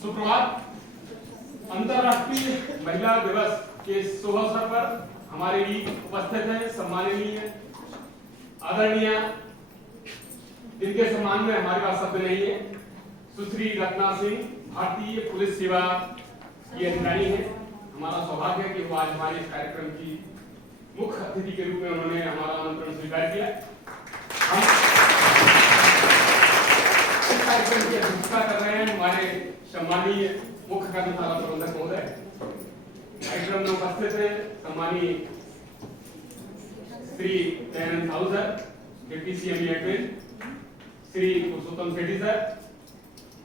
सुप्रभात। अंतर्राष्ट्रीय महिला दिवस के शुभ अवसर पर हमारे बीच उपस्थित हैं सम्माननीय आदरणीय, जिनके सम्मान में हमारे पास शब्द नहीं है, सुश्री रत्ना सिंह, भारतीय पुलिस सेवा की अधिकारी हैं। हमारा सौभाग्य है कि वो आज हमारे इस कार्यक्रम की मुख्य अतिथि के रूप में उन्होंने हमारा आमंत्रण स्वीकार किया। हम इस कार्यक्रम की अध्यक्षता कर रहे हैं हमारे सम्मानीय मुख्य कार्यशाला प्रबंधक महोदय। कार्यक्रम में उपस्थित हैं सम्मानीय Shri Dayanand Sahu sir, deputy CM admin, Shri Purushottam Sethi sir,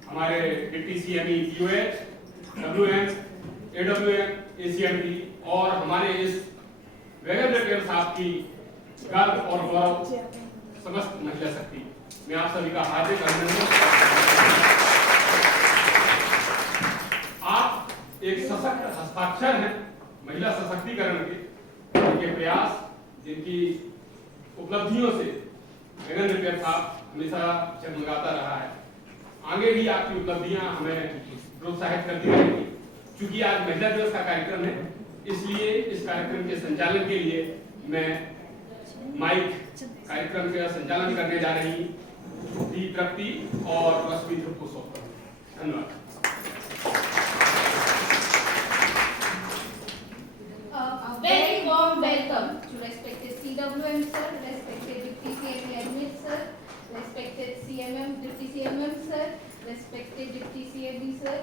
हमारे deputy CM UH, WM, AWM, ACMT और हमारे इस वैगन रिपेयर साहब की गर्व और गौरव समस्त महिला शक्ति। मैं आप सभी का हार्दिक अभिनंदन। आप एक सशक्त हस्ताक्षर हैं महिला सशक्तिकरण के प्रयास, जिनकी उपलब्धियों से वैगन रिपेयर साहब हमेशा जगमगाता रहा है। आगे भी आपकी उपलब्धियां हमें प्रोत्साहित करती रहेंगी। क्योंकि आज महिला दिवस का कार्यक्रम है, इसलिए इस कार्यक्रम के संचालन के लिए मैं माइक कार्यक्रम का संचालन करने जा रही तृप्ति और रश्मि ध्रुव को सौंपता हूं। धन्यवाद। Very warm welcome to respected CWM sir, respected Deputy CM Admin sir, respected CMM, Deputy CMM sir, respected Deputy CMD sir,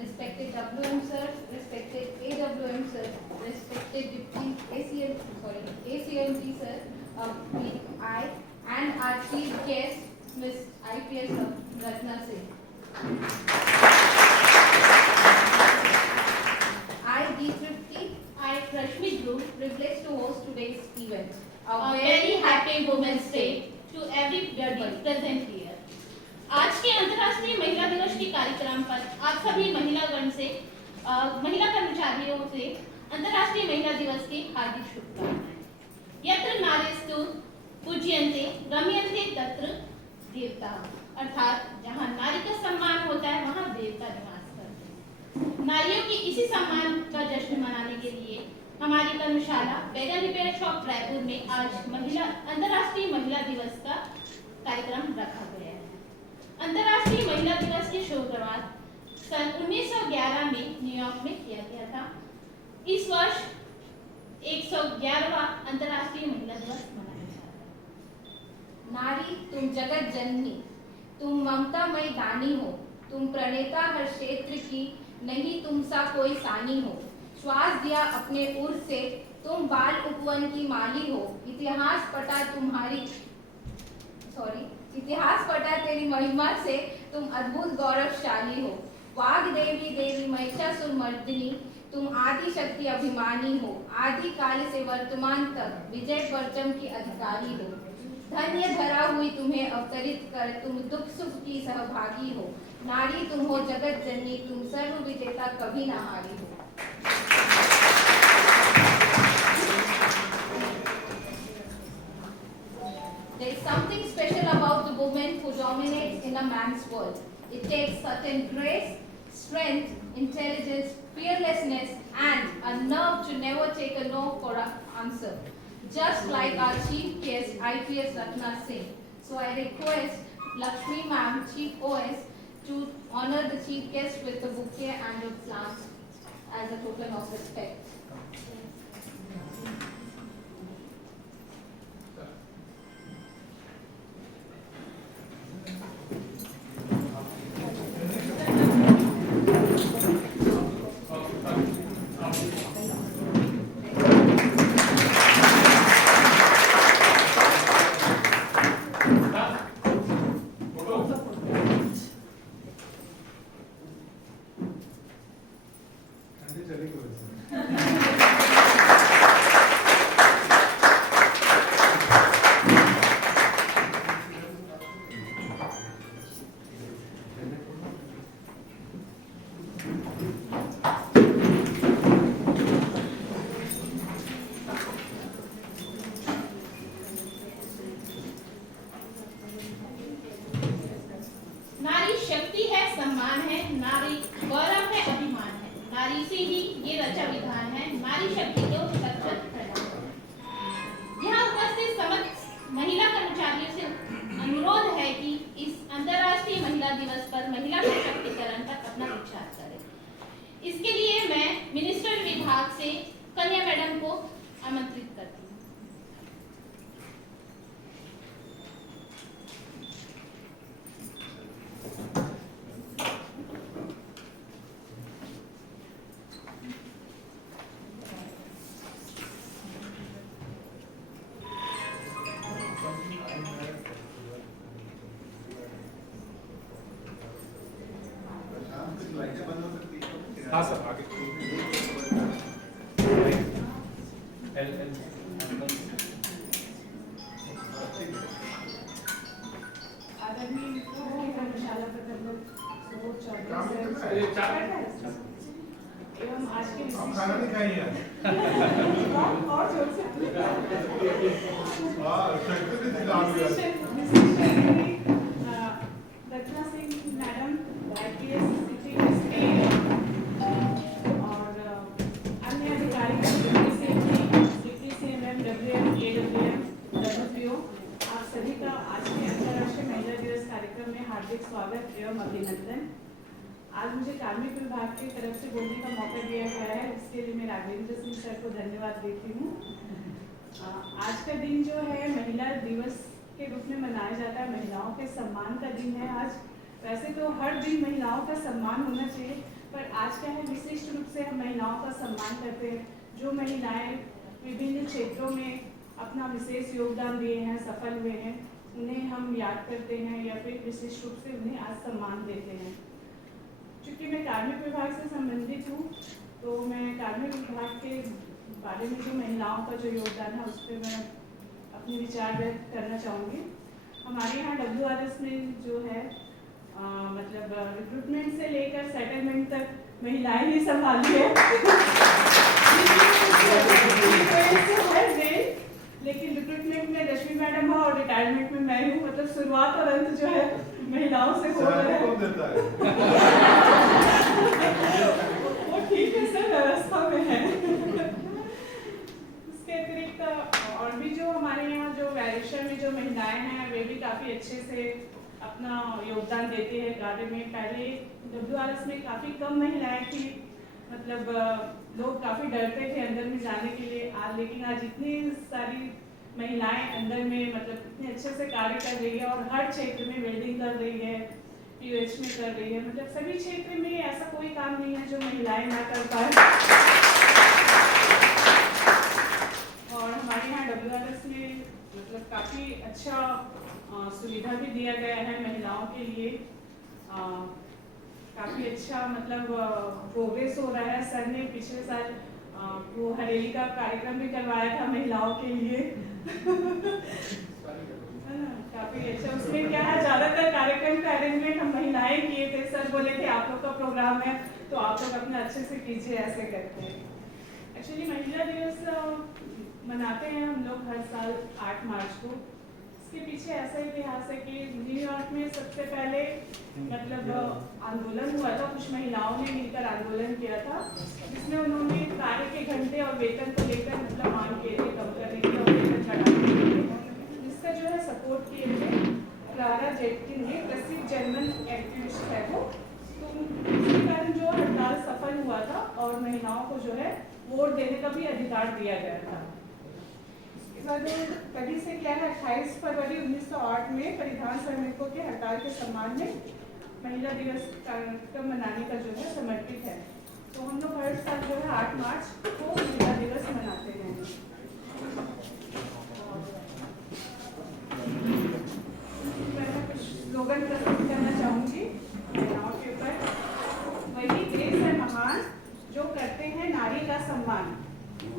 respected WM sir, respected AWM sir, respected Deputy ACMD sir, I and our chief guest, Ms. IPS Ratna Singh. I, D. Tripti, I, Rashmi Dhruv, privileged to host today's event. a very happy Women's Day to everybody present here. आज के अंतर्राष्ट्रीय महिला दिवस के कार्यक्रम पर आप सभी महिलागण से महिला कर्मचारियों से अंतर्राष्ट्रीय महिला दिवस की हार्दिक शुभकामनाएं। यत्र नारीस्तु पूज्यन्ते रम्यन्ते तत्र देवता, अर्थात जहाँ नारी का सम्मान होता है वहाँ देवता निवास करते हैं। नारियों की इसी सम्मान का जश्न मनाने के लिए हमारी कर्मशाला वैगन रिपेयर शॉप रायपुर में आज अंतर्राष्ट्रीय महिला दिवस का कार्यक्रम रखा गया है। अंतर्राष्ट्रीय महिला दिवस की शुरुआत सन 1911 में न्यूयॉर्क में किया गया था। इस वर्ष 111वां अंतर्राष्ट्रीय महिला दिवस मनाया जा रहा है। नारी तुम जगत जननी, तुम ममतामयी दानी हो, तुम प्रणेता हर क्षेत्र की, नहीं तुम सा कोई सानी हो। श्वास दिया अपने उर से, तुम बाल उपवन की माली हो। इतिहास पटा तेरी महिमा से, तुम अद्भुत गौरवशाली हो। वाग देवी देवी महिषासुर मर्दिनी, तुम आदि शक्ति अभिमानी हो। आदि काल से वर्तमान तक विजय परचम की अधिकारी हो। धन्य धरा हुई तुम्हें अवतरित कर, तुम दुख सुख की सहभागी हो। नारी तुम हो जगत जननी, तुम सर्व विजेता कभी न हारी हो। There is something special about the woman who dominates in a man's world. It takes certain grace, strength, intelligence, fearlessness, and a nerve to never take a no for an answer. Just like our chief guest, IPS Ratna Singh. So I request Lakshmi ma'am, Chief OS, to honor the chief guest with a bouquet and a plant as a token of respect. आरिसी ही ये रचा विधान है, नारी शक्ति को सशक्त प्रदान। यहाँ उपस्थित समस्त महिला कर्मचारियों से अनुरोध है कि इस अंतर्राष्ट्रीय महिला दिवस पर महिला सशक्तिकरण पर अपना विचार करें। इसके लिए मैं मिनिस्टर विभाग से कन्या मैडम को आमंत्रित करती हूँ। हाँ सर आगे आदरणीय मुख्य कार्यशाला प्रबंधक सुबोध चौधरी एवं आज के और जोर से रत्ना सिंह मैडम IPS और अन्य अधिकारी आप सभी का आज के अंतर्राष्ट्रीय महिला दिवस कार्यक्रम में हार्दिक स्वागत एवं अभिनंदन। आज मुझे कार्मिक विभाग की तरफ से बोलने का मौका दिया गया है, इसके लिए मैं राघवेंद्र सिंह सर को धन्यवाद देती हूँ। आज का दिन जो है महिला दिवस के रूप में मनाया जाता है, महिलाओं के सम्मान का दिन है आज। वैसे तो हर दिन महिलाओं का सम्मान होना चाहिए, पर आज क्या है विशिष्ट रूप से हम महिलाओं का सम्मान करते हैं। जो महिलाएं विभिन्न क्षेत्रों में अपना विशेष योगदान दिए हैं, सफल हुए हैं, उन्हें हम याद करते हैं या फिर विशिष्ट रूप से उन्हें आज सम्मान देते हैं। चूँकि मैं कार्मिक विभाग से संबंधित हूँ, तो मैं कार्मिक विभाग के बारे में जो महिलाओं का जो योगदान है उस पर मैं अपने विचार व्यक्त करना चाहूँगी। हमारे यहाँ WRS में जो है मतलब रिक्रूटमेंट से लेकर सेटलमेंट तक महिलाएं ही संभाली है। लेकिन रिक्रूटमेंट में रश्मि मैडम हो और रिटायरमेंट में मैं हूँ, मतलब शुरुआत और अंत जो है महिलाओं से हो रहा है। वो ठीक है सर, व्यवस्था में है। इसके अतिरिक्त और भी जो हमारे यहाँ जो वैरिशर में जो महिलाएं हैं वे भी काफ़ी अच्छे से अपना योगदान देते हैं कार्य में। पहले WRS में काफ़ी कम महिलाएं थी, मतलब लोग काफ़ी डरते थे अंदर में जाने के लिए। आज लेकिन आज इतनी सारी महिलाएं अंदर में मतलब इतने अच्छे से कार्य कर रही है और हर क्षेत्र में वेल्डिंग कर रही है, POH में कर रही है, मतलब सभी क्षेत्र में ऐसा कोई काम नहीं है जो महिलाएं ना कर पाए। और हमारे यहाँ WRS में मतलब काफ़ी अच्छा सुविधा भी दिया गया है महिलाओं के लिए। काफ़ी अच्छा मतलब प्रोग्रेस हो रहा है। सर ने पिछले साल वो हरेली का कार्यक्रम भी करवाया था महिलाओं के लिए। काफ़ी अच्छा, उसमें क्या है ज़्यादातर कार्यक्रम का अरेंजमेंट हम महिलाएं किए थे। सर बोले थे आप लोग का प्रोग्राम है तो आप लोग अपना अच्छे से कीजिए, ऐसे करते हैं। एक्चुअली महिला दिवस मनाते हैं हम लोग हर साल 8 मार्च को। इसके पीछे ऐसा इतिहास है कि न्यूयॉर्क में सबसे पहले मतलब आंदोलन हुआ था, कुछ महिलाओं ने मिलकर आंदोलन किया था, जिसमें उन्होंने कार्य के घंटे और वेतन को लेकर मतलब मांग किए थे कम करने की और वेतन बढ़ाने के लिए, जिसका जो है सपोर्ट किए थे क्लारा जेटकिन ने, प्रसिद्ध जर्मन एक्टिविस्ट है वो। तो इसके कारण जो हड़ताल सफल हुआ था और महिलाओं को जो है वोट देने का भी अधिकार दिया गया था। तभी से क्या है 28 फरवरी 1908 में परिधान श्रमिकों के हड़ताल के सम्मान में महिला दिवस कार्यक्रम मनाने का जो है समर्पित है। तो हम लोग हर साल जो है 8 मार्च को महिला दिवस मनाते हैं। मैं कुछ स्लोगन प्रस्तुत करना चाहूँगी महिलाओं के ऊपर। वही देश है महान जो करते हैं नारी का सम्मान,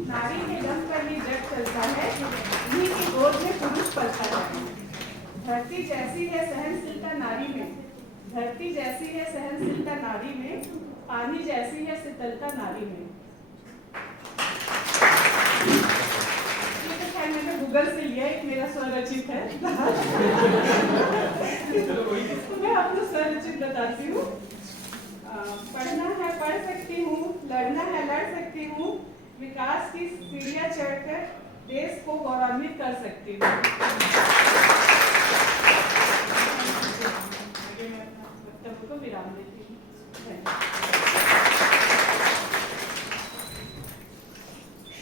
नारी के दम पर ही जग चलता है, उन्हीं की गोद में पुरुष पलता है। धरती जैसी है सहनशीलता नारी में, धरती जैसी है सहनशीलता नारी में, पानी जैसी है शीतलता नारी में। ये तो खैर मैंने गूगल से लिया, एक मेरा स्वरचित है। मैं आपको स्वरचित बताती हूँ। पढ़ना है पढ़ सकती हूँ, लड़ना है लड़ सकती हूँ, विकास की सीढ़ियाँ चढ़कर देश को गौरवान्वित कर सकती हूँ। आगे मैं अपना वक्तव्य को विराम देती हूँ।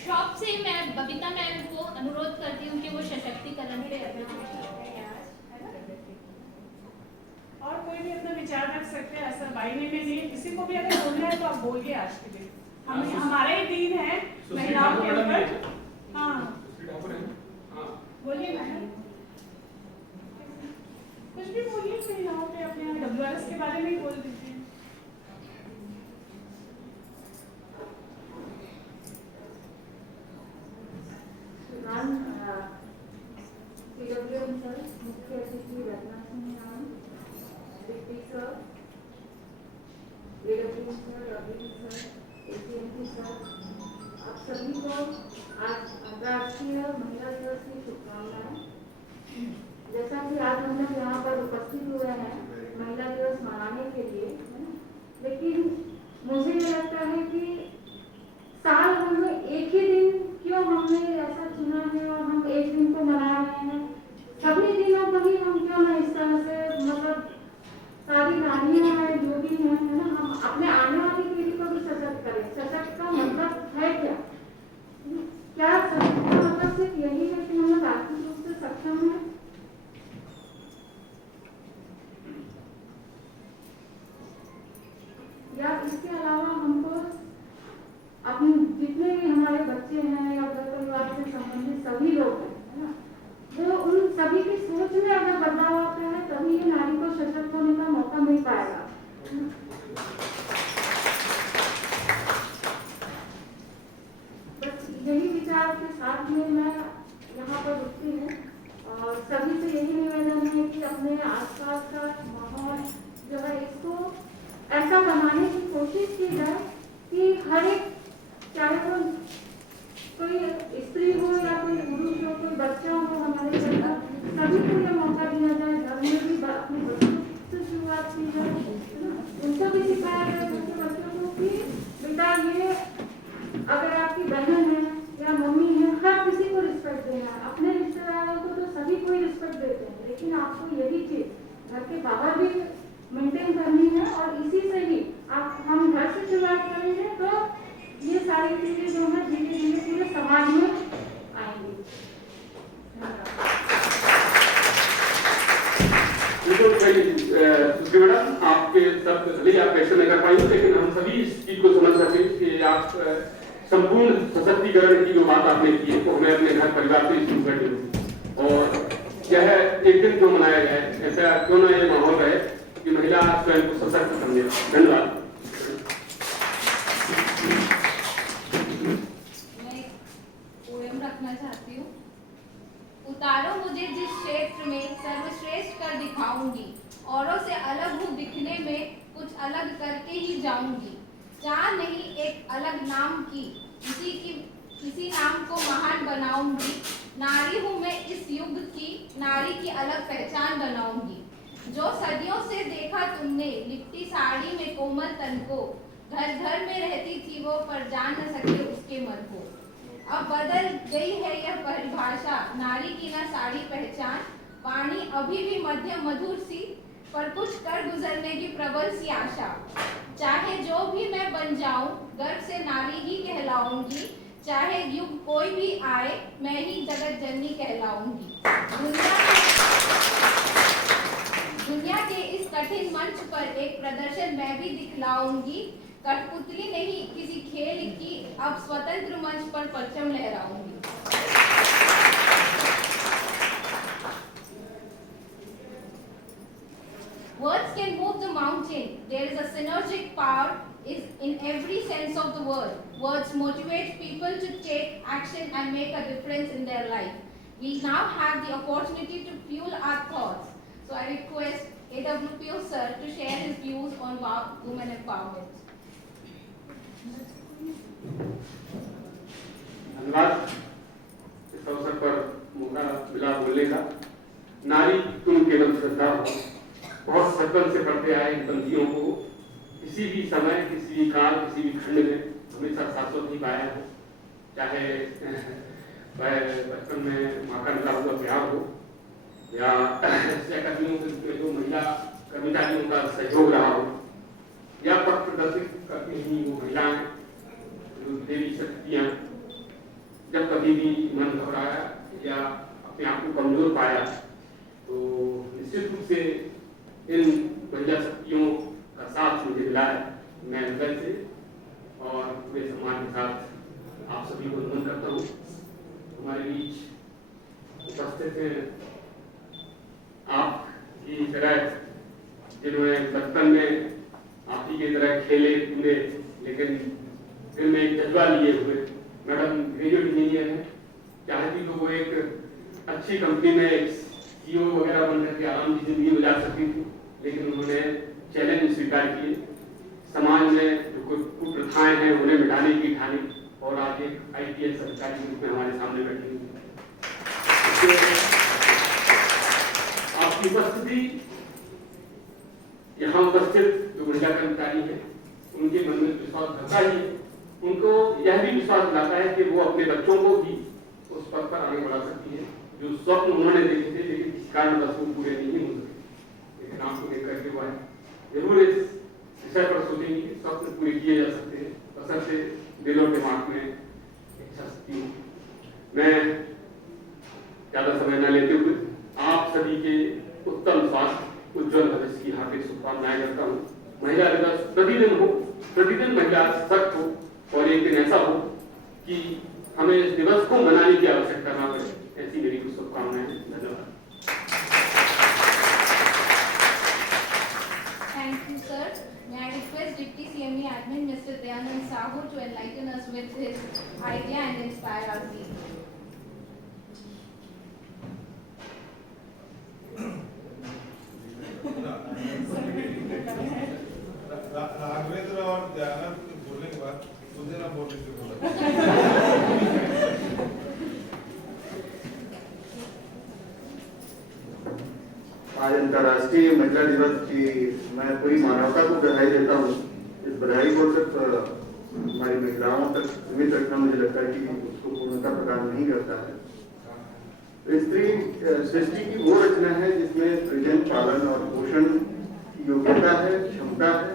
शॉप से मैं बबीता मैम को अनुरोध करती हूँ कि वो सशक्तिकरण पे अपना और कोई भी अपना विचार रख सकते हैं, ऐसा बाइने में नहीं। किसी को भी अगर बोलना है तो आप बोलिए। आज के दिन हमारा ही दिन है महिलाओं के ऊपर। हाँ बोलिए मैडम, कुछ भी बोलिए महिलाओं पे, अपने WRS के बारे में ही बोल दीजिए। PWM सर, मुख्य अतिथि Ratna Singh ma'am, deputy sir, AWM sir, Ravi sir, ACMP sir, आप सभी को आज अंतर्राष्ट्रीय महिला दिवस की शुभकामनाएं। जैसा कि आज हम लोग यहाँ पर उपस्थित हुए हैं महिला दिवस मनाने के लिए, लेकिन मुझे ये लगता है कि साल भर में एक ही दिन क्यों हमने ऐसा चुना है और हम एक दिन को मना रहे हैं। सभी दिनों पर ही हम क्यों ना इस तरह से, मतलब सारी नारियां हैं जो भी हैं, है ना, हम अपने आने वाली पीढ़ी को भी सशक्त करें। सशक्त का मतलब है क्या? क्या सशक्त का मतलब सिर्फ यही है कि हम लोग आर्थिक रूप से सक्षम हैं? या इसके अलावा हमको अपने जितने भी हमारे बच्चे हैं या घर परिवार से संबंधित सभी लोग हैं, है ना, वो उन सभी की सोच में अगर बदलाव आता है तभी ये नारी को सशक्त होने का मौका मिल पाएगा। बस यही विचार के साथ में मैं यहाँ पर रुकती हूँ और सभी से यही निवेदन है कि अपने आसपास का माहौल जो है इसको ऐसा बनाने की कोशिश की जाए कि हर एक, चाहे वो कोई स्त्री हो या कोई पुरुष हो, कोई बच्चा हो, हमारे घर का सभी को ये मौका दिया जाए। घर में भी अपने बच्चों से शुरुआत की जाए, उनको भी सिखाया जाए उनके बच्चों को कि बेटा ये अगर आपकी बहन है या मम्मी है, हर किसी को रिस्पेक्ट देना है। अपने रिश्तेदारों को तो सभी को ही रिस्पेक्ट देते हैं, लेकिन आपको यही चीज घर के बाहर भी मेंटेन करनी है और इसी से ही आप हम घर से शुरुआत करेंगे तो ये सारी चीजें जो है धीरे धीरे पूरे समाज में आएंगी। मैडम, आपके सब भले आप क्वेश्चन नहीं कर पाएंगे, लेकिन हम सभी इस चीज को समझ सकते हैं कि आप संपूर्ण सशक्तिकरण की जो बात आपने की है वो हमें अपने घर परिवार से शुरू कर दी। और यह एक दिन क्यों मनाया जाए, ऐसा क्यों ना ये माहौल रहे कि महिला स्वयं को सशक्त समझे। धन्यवाद। रखना चाहती हूँ। उतारो मुझे जिस क्षेत्र में सर्वश्रेष्ठ कर दिखाऊंगी, औरों से अलग हूँ दिखने में, कुछ अलग करके ही जाऊंगी। चाह नहीं एक अलग नाम की, इसी नाम को महान बनाऊंगी। नारी हूँ मैं इस युग की, नारी की अलग पहचान बनाऊंगी। जो सदियों से देखा तुमने लिपटी साड़ी में कोमल तन को, घर घर में रहती थी वो पर जान न सके उसके मन को। अब बदल गई है यह परिभाषा, नारी की न साड़ी पहचान। वाणी अभी भी मध्यम मधुर सी, पर कुछ कर गुजरने की प्रबल सी आशा। चाहे जो भी मैं बन जाऊं, गर्व से नारी ही कहलाऊंगी। चाहे युग कोई भी आए, मैं ही जगत जननी कहलाऊंगी। दुनिया के इस कठिन मंच पर एक प्रदर्शन मैं भी दिखलाऊंगी। कठपुतली नहीं किसी खेल की, अब स्वतंत्र मंच पर परचम लहराऊंगी। Words can move the mountain. There is a synergic power in every sense of the word. Words motivate people to take action and make a difference in their life. We now have the opportunity to fuel our thoughts. So I request AWPO sir to share his views on women empowerment. धन्यवाद इस अवसर पर मौका मिला बोलने का। नारी तुम केवल श्रद्धा हो, बहुत बचपन से पढ़ते आए इन पंक्तियों को, किसी भी समय, किसी भी काल, किसी भी खंड में हमेशा शाश्वत ही पाया है, चाहे बचपन में माँ का मिला हुआ प्यार हो या सहकर्मियों के रूप में जो महिला कर्मचारियों का सहयोग रहा हो, या पथ प्रदर्शित करती हुई वो महिलाएं जो देवी शक्तियां, जब कभी भी मन घबराया या अपने आप को कमजोर पाया तो निश्चित रूप से इन महिला शक्तियों का साथ मुझे मिला है। मैं हृदय से और पूरे सम्मान के साथ आप सभी को नमन करता हूँ। हमारे बीच उपस्थित हैं आप की तरह जिन्होंने बचपन में आप ही की तरह खेले कूदे लेकिन दिल में एक जज्बा लिए हुए मैडम ग्रेजुएट इंजीनियर हैं, चाहती तो वो एक अच्छी कंपनी में एक CEO वगैरह बनकर के आराम की जिंदगी गुजार सकती थी, लेकिन उन्होंने चैलेंज स्वीकार किए, समाज में जो कुप्रथाएं हैं उन्हें मिटाने की ठानी और आज एक IPS अधिकारी के रूप में हमारे सामने बैठी हुई। आपकी उपस्थिति यहाँ उपस्थित जो महिला कर्मचारी हैं उनके मन में विश्वास भरता ही है, उनको यह भी विश्वास दिलाता है कि वो अपने बच्चों को भी उस पद पर आगे बढ़ा सकती है जो स्वप्न उन्होंने देखे थे लेकिन किसी कारणवश वो पूरे नहीं हो सके। लेकिन आपको देख करके वो है जरूर इस विषय पर सोचेंगे कि स्वप्न पूरे किए जा सकते हैं, बशर्ते दिल और दिमाग में इच्छा शक्ति हो। मैं ज्यादा समय न लेते हुए आप सभी के उत्तम स्वास्थ्य, उज्जवल भविष्य की हार्दिक शुभकामनाएं करता हूँ। महिला दिवस प्रतिदिन हो, प्रतिदिन महिला सशक्त हो और एक दिन ऐसा हो कि हमें इस दिवस को मनाने की आवश्यकता ना पड़े, ऐसी मेरी कुछ शुभकामनाएं हैं। धन्यवाद। Thank you, sir. May I request Deputy CME Admin Mr. Dayanand Sahu to enlighten us with his idea and inspire our team. Raghavendra और दयानंद बोलने के बाद मुझे ना बोलने से बोला। आज अंतर्राष्ट्रीय महिला दिवस की मैं पूरी मानवता को बधाई देता हूँ। इस बधाई को सिर्फ हमारी महिलाओं तक सीमित रखना मुझे लगता है कि उसको पूर्णता प्रदान नहीं करता है। स्त्री सृष्टि की वो रचना है जिसमें सृजन, पालन और पोषण की योग्यता है, क्षमता है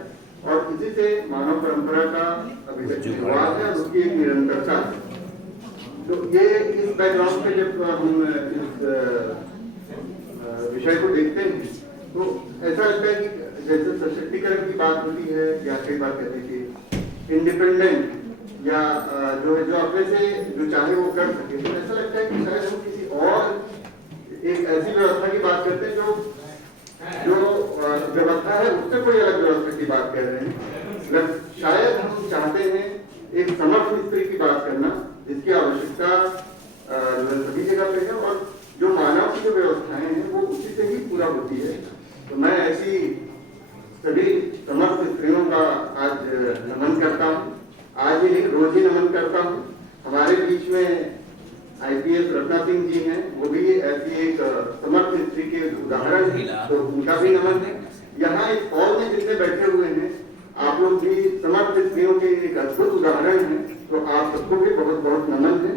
और इसी से मानव परंपरा का अभिव्यक्तिवाद है और उसकी एक निरंतरता है। तो ये इस बैकग्राउंड पे जब हम इस विषय को देखते हैं तो ऐसा लगता है कि जैसे सशक्तिकरण की बात होती है या कई बार कहते हैं कि इंडिपेंडेंट या जो है जो अपने से जो चाहे वो कर सके, तो ऐसा लगता है कि शायद हम किसी और एक ऐसी व्यवस्था की बात करते हैं जो व्यवस्था है उससे कोई अलग व्यवस्था की बात कर रहे हैं। शायद हम चाहते हैं एक समर्थ स्त्री की बात करना जिसकी आवश्यकता सभी जगह पे है और जो मानव की जो व्यवस्थाएं हैं वो उसी से ही पूरा होती है। तो मैं ऐसी सभी समर्थ स्त्रियों का आज नमन करता हूँ, आज ही नहीं रोज ही नमन करता हूँ। हमारे बीच में IPS रत्ना सिंह जी हैं, वो भी ऐसी एक समर्थ स्त्री के उदाहरण हैं, तो उनका भी नमन है। यहाँ इस हॉल में जितने बैठे हुए हैं आप लोग भी समर्थ स्त्रियों के एक अद्भुत उदाहरण हैं, तो आप सबको भी बहुत बहुत नमन है।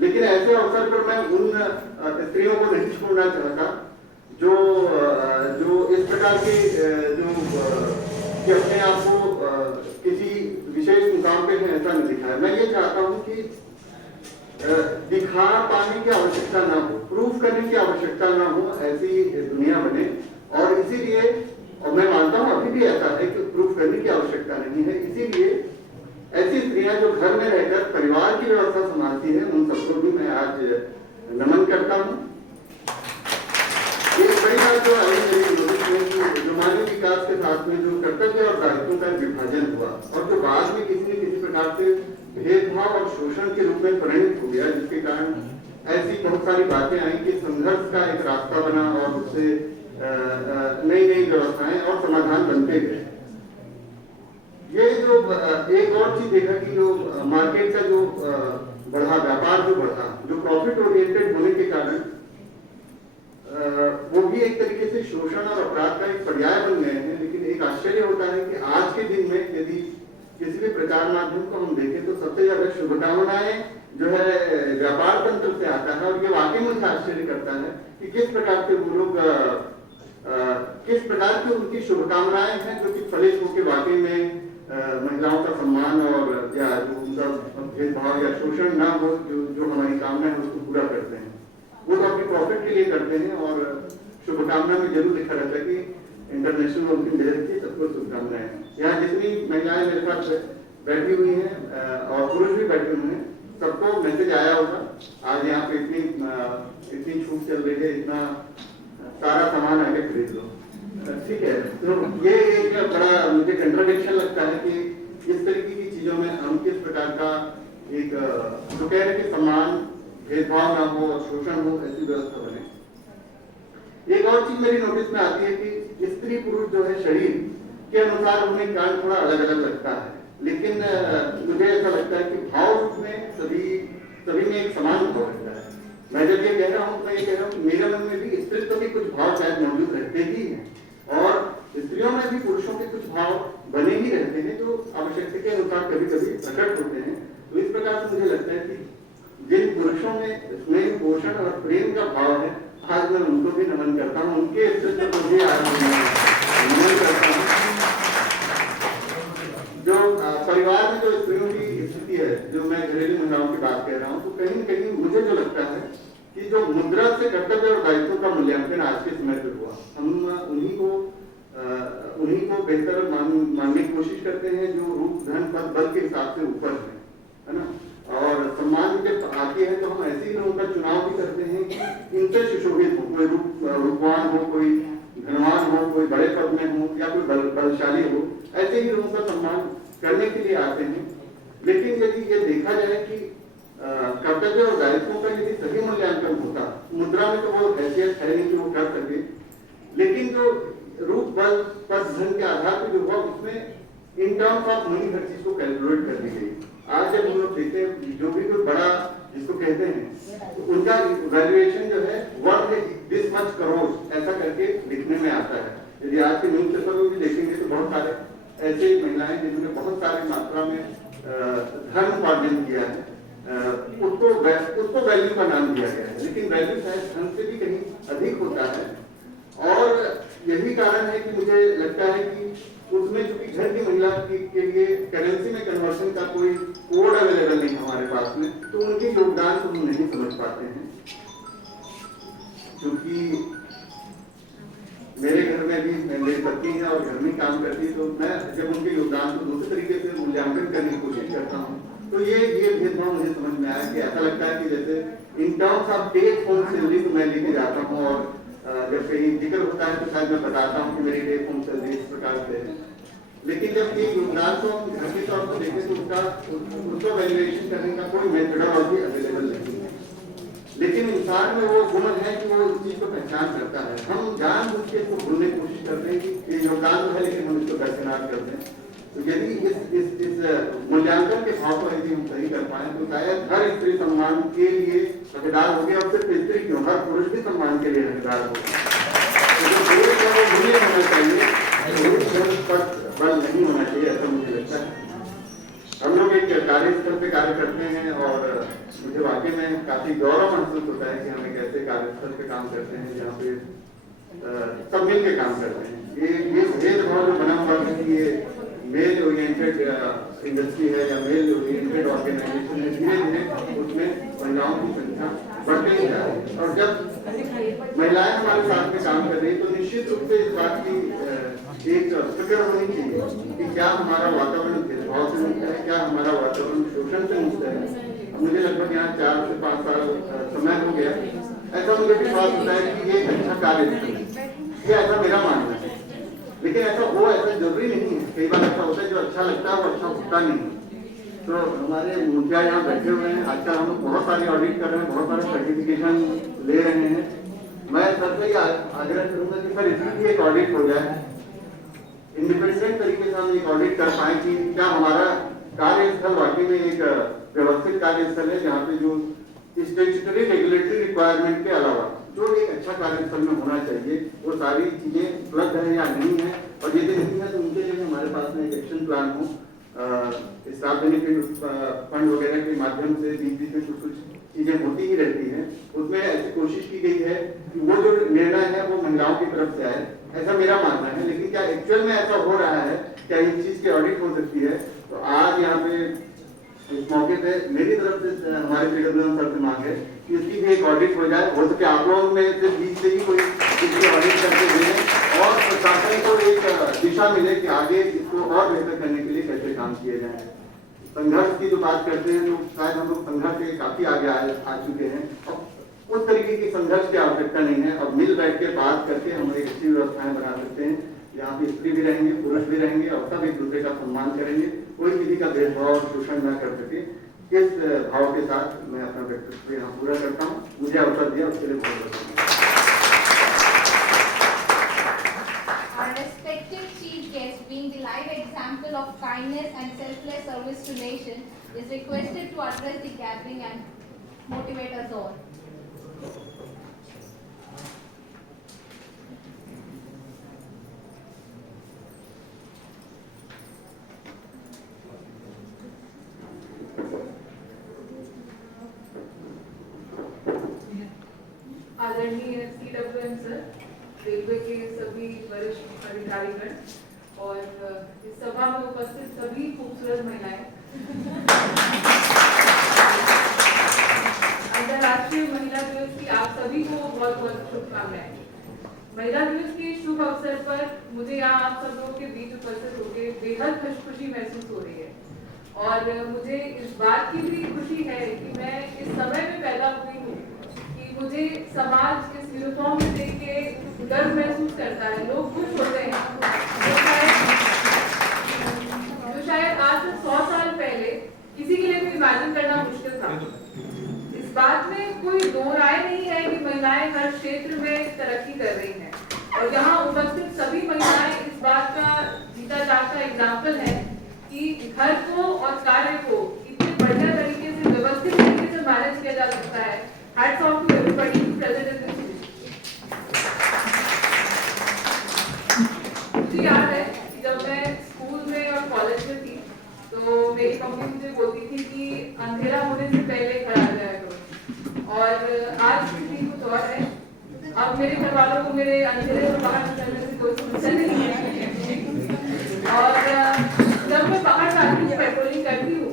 लेकिन ऐसे अवसर पर मैं उन स्त्रियों को नहीं छोड़ना चाहता जो इस प्रकार के कि अपने आप को किसी विशेष मुकाम पे है ऐसा नहीं दिखाया। मैं ये चाहता हूँ कि दिखा पाने की आवश्यकता ना हो, प्रूफ करने की आवश्यकता ना हो, ऐसी दुनिया बने। और इसीलिए और मैं मानता हूँ अभी भी ऐसा है कि प्रूफ करने की आवश्यकता नहीं है। इसीलिए ऐसी स्त्रियां जो घर में रहकर परिवार की व्यवस्था संभालती है उन सबको भी मैं आज नमन करता हूँ। एक बड़ी बात जो आई मेरी नोटिस में कि जो मानव विकास के साथ में जो कर्तव्य और दायित्वों का विभाजन हुआ और जो बाद में किसी न किसी प्रकार से भेदभाव और शोषण के रूप में परिणित हो गया, जिसके कारण ऐसी बहुत सारी बातें आई कि संघर्ष का एक रास्ता बना और उससे नई नई व्यवस्थाएं और समाधान बनते गए। ये जो एक और चीज देखा कि जो मार्केट का जो बढ़ा, व्यापार जो बढ़ा, जो प्रॉफिट ओरिएंटेड होने के कारण वो भी एक तरीके से शोषण और अपराध का एक पर्याय बन गए हैं। लेकिन एक आश्चर्य होता है कि आज के दिन में यदि किसी भी प्रचार माध्यम को हम देखें तो सबसे ज्यादा शुभकामनाएं जो है व्यापार तंत्र से आता है। और ये वाकई मुझे आश्चर्य करता है कि किस प्रकार के वो लोग किस प्रकार की उनकी शुभकामनाएं हैं जो कि फलित होकर वाकई में महिलाओं का सम्मान और या जो उनका भेदभाव या शोषण ना हो, जो हमारी कामना है उसको पूरा करते हैं। वो तो अपने प्रॉफिट के लिए करते हैं और शुभकामना में जरूर लिखा रहता है कि इंटरनेशनल वुमेन डे की सबको शुभकामनाएं। यहाँ जितनी महिलाएं मेरे पास बैठी हुई हैं और पुरुष भी बैठे हुए हैं, सबको मैसेज आया होगा आज यहाँ पे इतनी छूट चल रही है, इतना सारा सामान आके खरीद लो, ठीक है। तो ये एक बड़ा मुझे कंट्राडिक्शन लगता है कि इस तरीके की चीजों में हम किस प्रकार का एक जो कह रहे कि सम्मान भेदभाव ना हो और शोषण हो, ऐसी व्यवस्था बने। एक और चीज मेरी नोटिस में आती है कि स्त्री पुरुष जो है शरीर के अनुसार उन्हें कांड थोड़ा अलग अलग लगता है, लेकिन मुझे ऐसा लगता है कि भाव रूप में सभी में एक समान भाव रहता है। मैं जब ये कह रहा हूँ तो मैं ये कह रहा हूँ कि मेरे मन में भी स्त्रीत्व के कुछ भाव शायद मौजूद रहते ही हैं और स्त्रियों में भी पुरुषों के कुछ भाव बने ही रहते हैं जो आवश्यकता के अनुसार कभी कभी प्रकट होते हैं। तो इस प्रकार से मुझे लगता है कि जिन पुरुषों में स्नेह पोषण और प्रेम का भाव है, आज मैं उनको भी नमन करता हूँ, उनके अस्तित्व को भी आज नमन करता हूँ। जो परिवार में जो स्त्रियों की स्थिति है, जो मैं घरेलू महिलाओं की बात कह रहा हूँ, तो कहीं न कहीं मुझे जो लगता है कि जो मुद्रा से कर्तव्य और दायित्व का मूल्यांकन आज के समय पर हुआ, हम उन्हीं को बेहतर मानने की कोशिश करते हैं जो रूप धन पद बल के हिसाब से ऊपर है ना। और सम्मान जब आती है तो हम ऐसे ही लोगों का चुनाव भी करते हैं कि इनसे सुशोभित हो, कोई रूपवान हो, कोई धनवान हो, कोई बड़े पद में हो या कोई बलशाली हो, ऐसे ही लोगों का सम्मान करने के लिए आते हैं। लेकिन यदि ये देखा जाए कि कर्तव्य और दायित्वों का यदि सही मूल्यांकन होता, मुद्रा में तो वो हैसियत है नहीं कि वो कर सके, लेकिन जो रूप बल पद धन के आधार पर जो हुआ उसमें इन टर्म्स ऑफ मनी हर चीज को कैलकुलेट कर दी गई। आज जब हम लोग देखते हैं जो भी कोई बड़ा जिसको कहते हैं तो उनका वैल्यूएशन जो है वर्थ दिस मच करोड़ ऐसा करके लिखने में आता है। यदि आज के न्यूज पेपर में भी देखेंगे तो बहुत सारे ऐसे महिलाएं जिन्होंने बहुत सारी मात्रा में धन उपार्जन किया है, उसको वैल्यू का नाम दिया गया है, लेकिन वैल्यू शायद धन से भी कहीं अधिक होता है। और यही कारण है कि मुझे लगता है कि उसमें चूंकि घर की महिला के लिए करेंसी में कन्वर्शन का कोई कोड अवेलेबल नहीं हमारे पास में, तो उनके योगदान को हम नहीं समझ पाते हैं। क्योंकि मेरे घर में भी मेरी पत्नी है और घर में काम करती है, तो मैं जब उनके योगदान को दूसरे तरीके से मूल्यांकन करने की कोशिश करता हूँ तो ये भेदभाव मुझे समझ में आया कि ऐसा लगता है कि जैसे in terms of take home salary को मैं लेके जाता हूँ और जब कहीं जिक्र होता है तो शायद मैं बताता हूँ कि मेरी टेक होम सैलरी इस प्रकार से है, लेकिन जब ये योगदान को हम घर के तौर पर देखें तो उसका वैल्यूएशन करने का कोई मेथडोलॉजी अवेलेबल नहीं है। लेकिन इंसान में वो गुण है कि वो इस चीज को पहचान करता है। हम जानबूझ के इसको भूलने की कोशिश करते हैं कि ये योगदान तो है लेकिन हम इसको दरकिनार करते हैं। तो यदि इस मूल्यांकन के भाव को यदि हम सही कर पाए तो शायद हर स्त्री सम्मान के लिए हकदार हो गया, और सिर्फ स्त्री क्यों हर पुरुष भी सम्मान के लिए हकदार हो होना चाहिए, बल नहीं होना चाहिए, ऐसा मुझे लगता है। हम लोग एक कार्यस्थल पे कार्य करते हैं और मुझे वाकई में काफी गौरव महसूस होता है कि हम एक ऐसे कार्यस्थल पे काम करते हैं जहाँ पे सब मिल के काम करते हैं। ये भेदभाव जो बना हुआ है कि ये मेल ओरिएंटेड इंडस्ट्री है या मेल ओरिएंटेड ऑर्गेनाइजेशन है, धीरे धीरे उसमें महिलाओं की संख्या बढ़ते ही जा रही है। और जब महिलाएं हमारे साथ में काम कर रही है तो निश्चित रूप से इस बात की एक फिक्र होनी चाहिए कि क्या हमारा वातावरण भेदभाव से मुक्त है, क्या हमारा वातावरण शोषण से मुक्त है। मुझे लगभग यहाँ 4 से 5 साल समय हो गया, ऐसा मुझे विश्वास होता है कि ये अच्छा कार्य है, ये ऐसा मेरा मानना है। लेकिन ऐसा हो ऐसा जरूरी नहीं है, कई बार ऐसा होता है जो अच्छा लगता है वो अच्छा होता नहीं। तो हमारे मुखिया यहाँ बैठे हुए हैं, आजकल हम लोग बहुत सारे ऑडिट कर रहे हैं, बहुत सारे सर्टिफिकेशन ले रहे हैं। मैं सर से आग्रह करूंगा कि सर इसकी भी एक ऑडिट हो जाए, इंडिपेंडेंट तरीके से हम एक ऑडिट कर पाए कि क्या हमारा कार्यस्थल वाकई में एक व्यवस्थित कार्यस्थल है जहाँ पे जो स्टैट्यूटरी रेगुलेटरी रिक्वायरमेंट के अलावा जो एक अच्छा कार्यस्थल में होना चाहिए वो सारी चीजें उपलब्ध है या नहीं है, और यदि नहीं है तो उनके लिए हमारे पास में एक एक्शन प्लान हो स्टाफ बेनिफिट फंड वगैरह के माध्यम से बीच बीच में कुछ कुछ चीजें होती ही रहती हैं, उसमें ऐसी कोशिश की गई है कि वो जो निर्णय है वो महिलाओं की तरफ से आए, ऐसा मेरा मानना है। लेकिन क्या एक्चुअल में ऐसा हो रहा है, क्या इस चीज की ऑडिट हो सकती है? तो आज यहाँ पे इस मौके पे मेरी तरफ से हमारे पीडब्ल्यूएम सर से मांग है कि इसकी भी एक ऑडिट हो जाए। हो सके आप लोगों में से बीच से ही कोई इसकी ऑडिट करके दें और प्रशासन को एक दिशा मिले कि आगे इसको और बेहतर करने के लिए कैसे काम किए जाए। संघर्ष की जो बात करते हैं तो शायद हम लोग संघर्ष से काफी आगे आ चुके हैं। अब उस तरीके की संघर्ष की आवश्यकता नहीं है। अब मिल बैठ के बात करके हम एक अच्छी व्यवस्थाएं बना सकते हैं, यहाँ पे स्त्री भी रहेंगे, पुरुष भी रहेंगे और सब एक दूसरे का सम्मान करेंगे, कोई किसी का भेदभाव और शोषण न कर सके। इस भाव के साथ मैं अपना वक्तव्य यहाँ पूरा करता हूँ। मुझे अवसर दिया उसके लिए बहुत बहुत धन्यवाद। Our respected chief guest, being the live example of kindness and selfless service to nation, is requested to address the gathering and motivate us all. आदरणीय CWM सर, रेलवे के सभी वरिष्ठ अधिकारीगण और इस सभा में उपस्थित सभी खूबसूरत महिलाएं, अंतर्राष्ट्रीय महिला दिवस की आप सभी को बहुत बहुत शुभकामनाएं। महिला दिवस के शुभ अवसर पर मुझे यहाँ आप सब लोगों के बीच उपस्थित होकर बेहद खुशी महसूस हो रही है और मुझे इस बात की भी खुशी है कि मैं इस समय में पैदा हुई हूँ कि मुझे समाज इस यूनिफॉर्म में देख के गर्व महसूस करता है, लोग खुश होते हैं। जो शायद आज से 100 साल पहले किसी के लिए भी इमेजिन करना मुश्किल था। इस बात में कोई दो राय नहीं है कि महिलाएं हर क्षेत्र में तरक्की कर रही हैं और यहाँ उपस्थित सभी महिलाएं इस बात का जीता जागता एग्जाम्पल है कि घर को और कार्य को इतने बढ़िया तरीके से व्यवस्थित तरीके से मैनेज किया जा सकता है। Hats off to everybody present in this meeting. मुझे याद है कि जब मैं स्कूल में और कॉलेज में थी तो मेरी मम्मी मुझे बोलती थी कि अंधेरा होने से पहले घर आ जाया करो और आज स्थिति कुछ और है। अब मेरे घर वालों को मेरे अंधेरे से बाहर निकलने से कोई समस्या नहीं है और जब मैं बाहर जाती हूँ, पेट्रोलिंग करती हूँ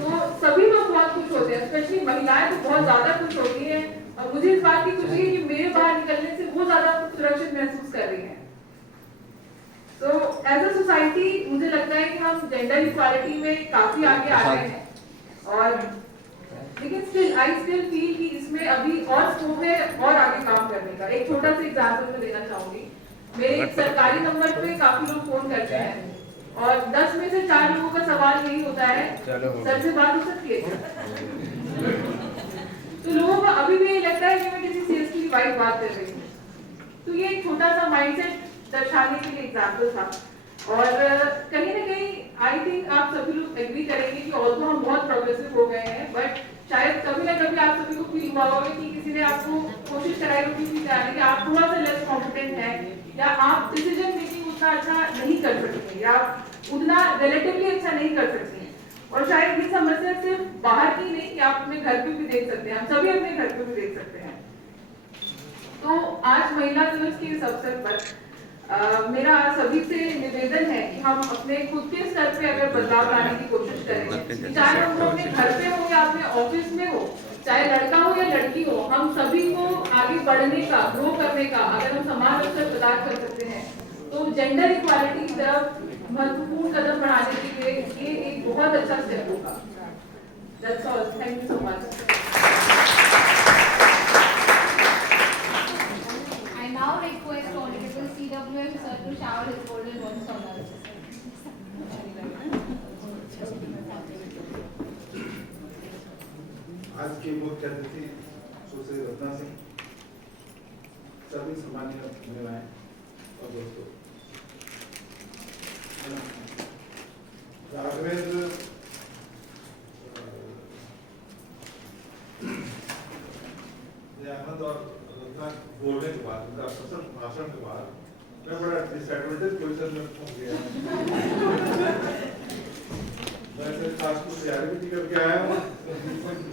तो सभी लोग बहुत खुश होते हैं, स्पेशली महिलाएं तो बहुत ज्यादा खुश होती हैं और मुझे इस बात की खुशी है कि मेरे बाहर निकलने से वो ज्यादा सुरक्षित महसूस कर रही हैं। तो एज अ सोसाइटी मुझे लगता है कि हम जेंडर इक्वालिटी में काफी आगे आ गए हैं और लेकिन स्टिल आई स्टिल फील कि इसमें अभी और स्कोप है और आगे काम करने का। एक छोटा सा एग्जांपल मैं देना चाहूंगी। मेरे सरकारी नंबर पे काफी लोग फोन करते हैं और 10 में से 4 लोगों का सवाल यही होता है, सर से बात हो सकती है? तो लोगों को अभी भी ये लगता है कि मैं किसी सीएस की वाइफ बात कर रही हूँ। तो ये एक छोटा सा माइंडसेट दर्शाने के लिए एग्जाम्पल था और कहीं ना कहीं आई थिंक आप सभी लोग एग्री करेंगे कि ऑल्दो हम बहुत प्रोग्रेसिव हो गए हैं बट शायद कभी ना कभी आप सभी को फील हुआ होगा कि किसी ने आपको कोशिश कराई होगी कि आप थोड़ा सा लेस कॉम्पिटेंट हैं या आप डिसीजन मेकिंग उतना अच्छा नहीं कर सकते या उतना रिलेटिवली अच्छा नहीं कर सकते हैं। और शायद ये समस्या सिर्फ बाहर की नहीं कि आप अपने घर पे भी देख सकते हैं, हम सभी अपने घर पे भी देख सकते हैं। तो आज महिला दिवस के इस अवसर पर मेरा सभी से निवेदन है कि हम अपने खुद के स्तर पे अगर बदलाव लाने की कोशिश करें, चाहे हम अपने घर पे हो या अपने ऑफिस में हो, चाहे लड़का हो या लड़की हो, हम सभी को आगे बढ़ने का, ग्रो करने का अगर हम समान अवसर प्रदान कर सकते हैं तो जेंडर इक्वालिटी की तरफ महत्वपूर्ण कदम बढ़ाने के लिए ये एक बहुत अच्छा स्टेप होगा। That's all. Thank you so much. I now request Honorable CWM Sir to shower his golden words on us. आज के मुख्य अतिथि सुश्री रत्ना सिंह, सभी सम्मानित महिलाएं और दोस्तों, राघवेंद्र आनंद और रत्ना बोलने के बाद, उनका सशक्त भाषण के बाद मैं बड़ा डिसएडवांटेज पोजीशन में पहुंच गया। पास कुछ तैयारी भी नहीं करके आया हूँ,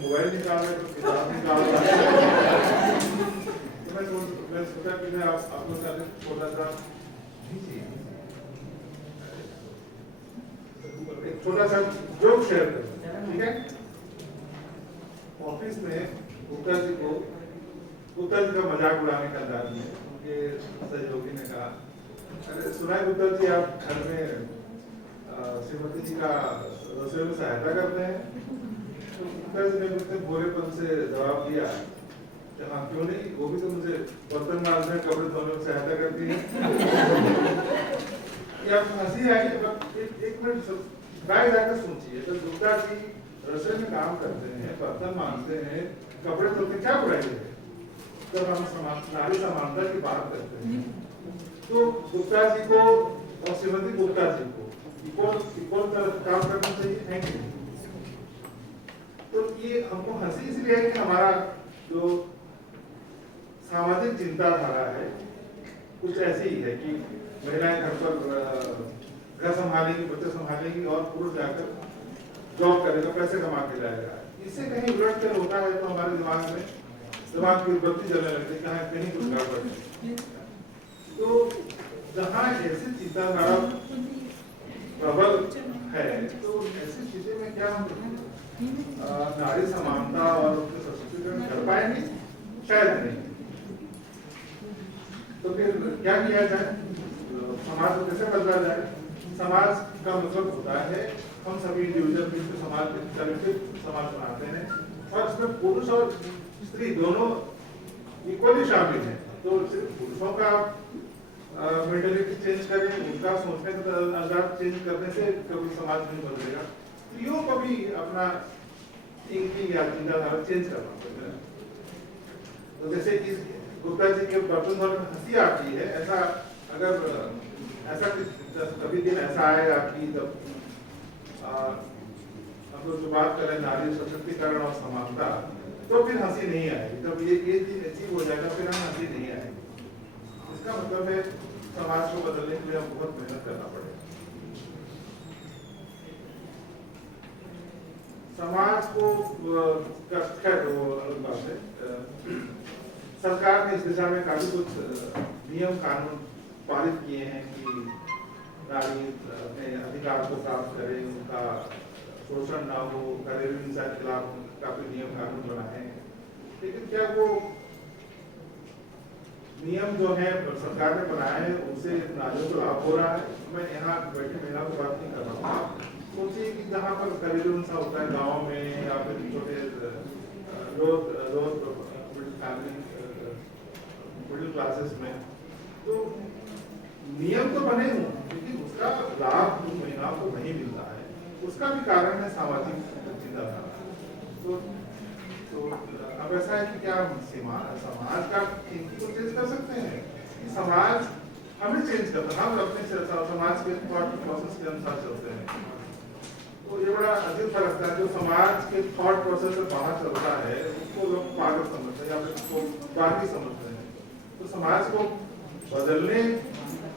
मोबाइल निकाल रहे तो किताब निकाल रहे। तो मैं सोचा कि मैं आप लोग के साथ छोटा सा एक छोटा सा जोक शेयर करूँ, ठीक है? ऑफिस में गुप्ता जी का मजाक उड़ाने का अंदाज में उनके सहयोगी ने कहा, अरे सुना है गुप्ता जी आप घर में श्रीमती जी का रसोई में सहायता करते हैं? तो गुप्ता जी ने मुझसे भोलेपन से जवाब दिया, हाँ क्यों नहीं, वो भी तो मुझे बर्तन मांजने कपड़े धोने में सहायता करती है। क्या हंसी आएगी? एक मिनट बैठ जाकर सोचिए, तो गुप्ता जी रसोई में काम करते हैं, बर्तन मांजते हैं, कपड़े धोते, क्या बुराई है जब हम नारी समानता की बात करते हैं? तो गुप्ता जी को और श्रीमती गुप्ता जी को इक्वल तरफ काम करना चाहिए, है कि नहीं? तो ये हमको हंसी इसलिए है कि हमारा जो सामाजिक चिंताधारा है कुछ ऐसी ही है कि महिलाएं घर पर घर संभालेंगी, बच्चे संभालेंगी और पुरुष जाकर जॉब करेगा, पैसे कमा के लाएगा। इससे कहीं उलट कर होता है तो हमारे दिमाग की बत्ती जलने लगती है, कहीं कुछ गड़बड़ है। तो जहाँ ऐसी चिंताधारा प्रबल है तो ऐसी स्थिति में क्या हम नारी समानता और उसके सशक्तिकरण कर पाएंगे? शायद नहीं। तो फिर क्या किया जाए? समाज को कैसे बदला जाए? समाज का मतलब होता है हम सभी इंडिविजुअल मिलकर समाज समाज बनाते हैं और इसमें पुरुष और स्त्री दोनों इक्वली शामिल हैं। तो सिर्फ पुरुषों का मेंटालिटी चेंज करें, उनका सोचने का अंदाज चेंज करने से कभी समाज नहीं बदलेगा। स्त्रियों को भी अपना थिंकिंग या चिंताधारा चेंज करना पड़ेगा। तो जैसे कि गुप्ता जी के बर्तन धोने में हंसी आती है, ऐसा कभी दिन ऐसा आएगा कि जब हम लोग जो बात करें नारी सशक्तिकरण और समानता, तो फिर हंसी नहीं आएगी। जब ये अचीव हो जाएगा फिर हम हंसी नहीं आएगी। इसका मतलब है समाज को बदलने के लिए हम बहुत मेहनत करना पड़ेगा। समाज को खैर वो अलग बात है। सरकार ने इस दिशा में काफी कुछ नियम कानून पारित किए हैं कि नारी अपने अधिकार को प्राप्त करे, उनका शोषण ना हो, घरेलू हिंसा के खिलाफ काफी नियम कानून बनाए हैं। लेकिन क्या वो नियम जो है सरकार ने बनाए हैं उनसे नारियों को लाभ हो रहा है? मैं यहाँ बैठे महिलाओं की बात नहीं कर रहा हूँ। सोचिए कि जहाँ पर घरेलू हिंसा होता है गाँव में या फिर छोटे मिडिल क्लासेस में, तो नियम तो बने हों लेकिन उसका लाभ उन महिलाओं को नहीं मिलता है। उसका भी कारण है सामाजिक चिंताधारा। तो अब ऐसा है कि क्या समाज का थिंकिंग को चेंज कर सकते हैं कि समाज हमें चेंज करना, हम अपने समाज के थॉट प्रोसेस के अनुसार चलते हैं। तो ये बड़ा अजीब सा लगता है, जो समाज के थॉट प्रोसेस से बाहर चलता है उसको लोग पागल समझते हैं या फिर उसको बागी समझते हैं। तो समाज को बदलने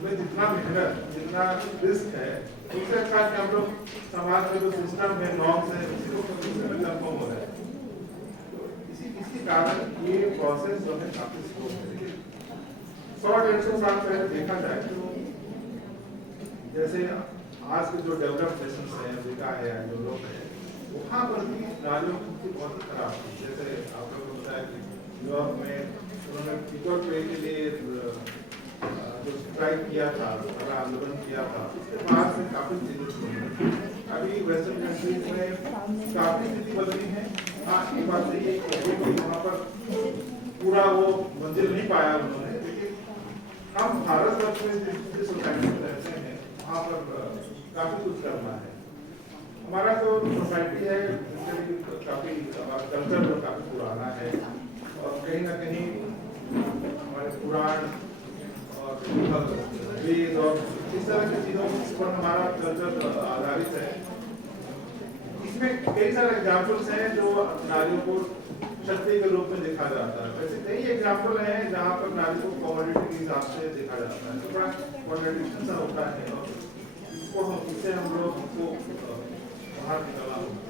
में जितना मेहनत, जितना रिस्क है, उससे अच्छा कि हम लोग समाज में जो सिस्टम है, नॉर्म्स है, उसी को कंफर्म हो रहे हैं। तो इसी कारण ये प्रोसेस जो है काफी स्लो है। 100-150 साल पहले देखा जाए तो जैसे आज के जो डेवलप्ड नेशंस हैं, अमेरिका है, यूरोप है, वहाँ पर भी नारियों की स्थिति बहुत खराब थी। जैसे आप लोगों को बताया कि यूरोप में उन्होंने इक्वल पे के लिए जो स्ट्राइक किया था, बड़ा आंदोलन किया था, उसके बाद से काफी चेंजेस हुए। अभी वेस्टर्न कंट्रीज में काफी स्थिति बदली है। हाँ, ये बात सही है कि वहाँ पर पूरा वो मंजिल नहीं पाया उन्होंने, लेकिन हम भारत वर्ष में जिस सोसाइटी में रहते हैं वहाँ पर काफी कुछ करना है। हमारा जो सोसाइटी है काफी कल्चर जो काफी पुराना है और कहीं ना कहीं हमारे पुराण और वेद और इस तरह की चीजों पर हमारा कल्चर आधारित है। इसमें कई सारे एग्जाम्पल्स हैं जो नारियों को शक्ति के रूप में देखा जाता है। वैसे कई एग्जाम्पल हैं जहाँ पर नारी को कमोडिटी के हिसाब से देखा जाता है। तो बड़ा कॉन्ट्रडिक्शन सा होता है और इससे हम लोग को बाहर निकलना होगा।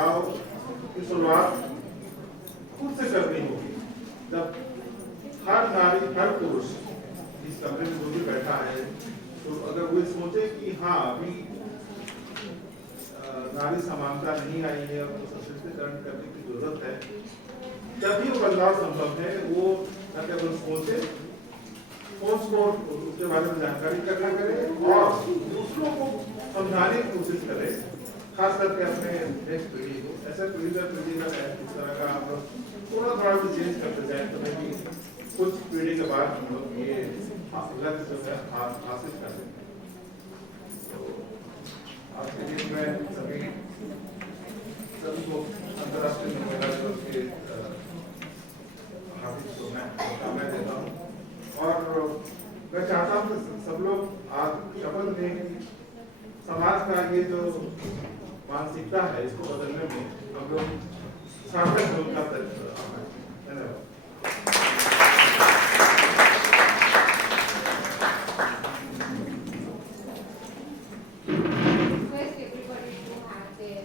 लगाव की शुरुआत खुद से करनी होगी। जब हर नारी, हर पुरुष इस कमरे में जो भी बैठा है, तो अगर वो सोचे कि हाँ अभी नारी समानता नहीं आई है और सशक्तिकरण करने की जरूरत है, तभी वो बदलाव संभव है। वो न केवल सोचे, उसको उसके बारे में जानकारी इकट्ठा करे और दूसरों को समझाने की कोशिश करे, खास करके अपने नेक्स्ट पीढ़ी को। ऐसा पीढ़ी दर पीढ़ी का है, इस तरह का हम लोग थोड़ा भी चेंज करते जाए तो मैं भी कुछ पीढ़ी के बाद हम लोग ये लक्ष्य जो है हासिल कर सकते हैं। तो आज के दिन में सभी को अंतर्राष्ट्रीय महिला दिवस के हार्दिक शुभकामनाएं देता हूँ और मैं चाहता हूँ कि सब लोग आज शपथ लें कि समाज का ये जो मानसिकता है इसको बदलने में हम लोग सार्थक भूमिका धन्यवाद। Request everybody to have their.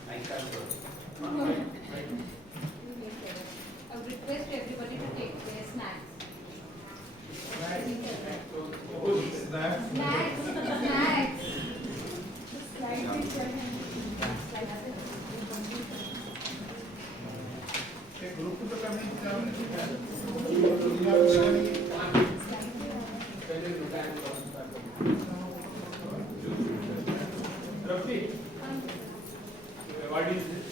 I would request everybody to take their snacks. Snacks. Group तो करने की रफी, what is this?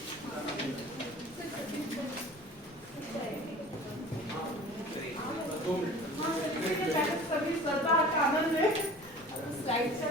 सभी श्रद्धा का आनंद ले, स्लाइड से